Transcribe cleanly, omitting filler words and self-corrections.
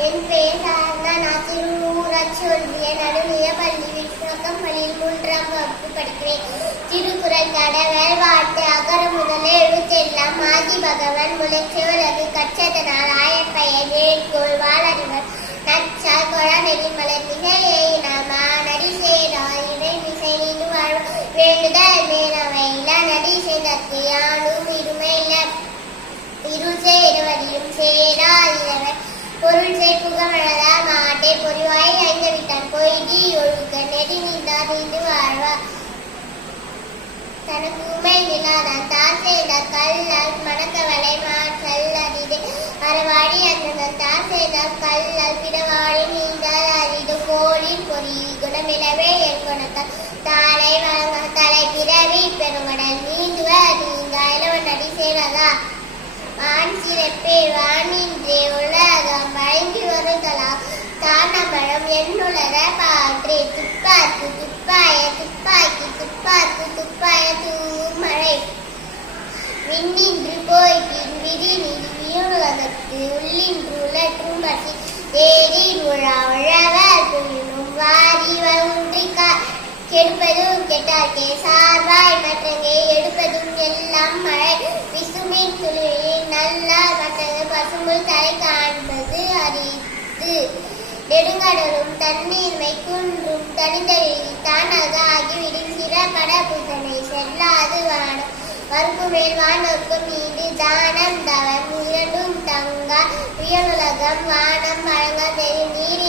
என் பெயர் சாரதா. நான் திருவூராட்சி ஒன்றிய நடுநிலைப் பள்ளி விஸ்வகம் பள்ளியில் 3ஆம் வகுப்பு படிக்கிறேன். திருக்குறள் கடவுள் வாழ்த்து அகர முதல எழுத்தெல்லாம் ஆதி பகவன் முளைச்ச உலகு கற்றதனால் ஆயப்பெயர் வேட்கோள் வாழறிவர் நச்சால் கொழநெறி மலர் மிகையை நாமா நடி சேரால் இறை மிசை நீண்டு வாழ் வேண்டுதல் மேலவையில நடி செய்தற்கு யானும் இருமையில இருள் சேருவதிலும் சேராதிரவர் பொருள் செய் புகழதா மாட்டே பொறிவாய் ஐந்து விட்டான் பொய்தி ஒழுக்க நெறி நீந்தார் நீந்து வாழ்வார் தனக்கு உமை நிலாதான் தான் செய்தார் கல்லால் மணக்கவலை மாற்றல் அறிது அறவாடி அந்தன் தான் செய்தார் கல்லால் பிறவாடி நீந்தால் அறிது கோளின் பொறி குணமிலவே என் குணத்தால் தாளை வழங்க தலை பிறவி பெருங்கடல் நீந்துவ நீங்க இளவன் அடி சேரதா வான் சிறப்பே வானின்றே உலகம் வழங்கி வருதலா தானமரம் என்னுலர பாற்றே துப்பாக்கு துப்பாய துப்பாக்கி துப்பாக்கு துப்பாய தூமழை விண்ணின்று போய்கின் விதி நிதி வியுலகத்து உள்ளின்று உலற்றும் பசி தேடி உழா உழவர் துயிலும் வாரி வகுன்றிக்கா கெடுப்பதும் கெட்டார்க்கே சார்வாய் மற்றங்கே எடுப்பதும் எல்லாம் மழை விசுமின் துளியில் நல்லா மற்றது பசும்புல் தலை காண்பது அறித்து நெடுங்கடலும் தண்ணீர்மை குன்றும் தனித்தழில் தானாக ஆகிவிடும் சிறப்பட புதனை செல்லாது வானம் வறுப்பு மேல் வானோர்க்கும் மீது தானம் தவம் இரண்டும் தங்கா உயர்வுலகம் வானம் வழங்க தெரியும் நீர்